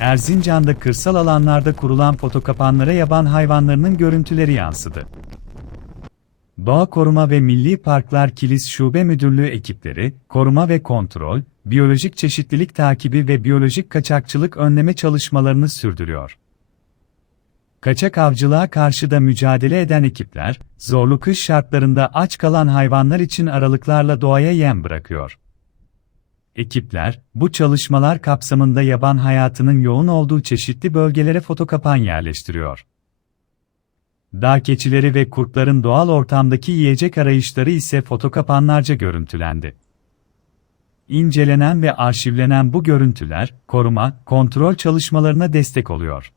Erzincan'da kırsal alanlarda kurulan fotokapanlara yaban hayvanlarının görüntüleri yansıdı. Doğa Koruma ve Milli Parklar Kilis Şube Müdürlüğü ekipleri, koruma ve kontrol, biyolojik çeşitlilik takibi ve biyolojik kaçakçılık önleme çalışmalarını sürdürüyor. Kaçak avcılığa karşı da mücadele eden ekipler, zorlu kış şartlarında aç kalan hayvanlar için aralıklarla doğaya yem bırakıyor. Ekipler, bu çalışmalar kapsamında yaban hayatının yoğun olduğu çeşitli bölgelere fotokapan yerleştiriyor. Dağ keçileri ve kurtların doğal ortamdaki yiyecek arayışları ise fotokapanlarca görüntülendi. İncelenen ve arşivlenen bu görüntüler, koruma, kontrol çalışmalarına destek oluyor.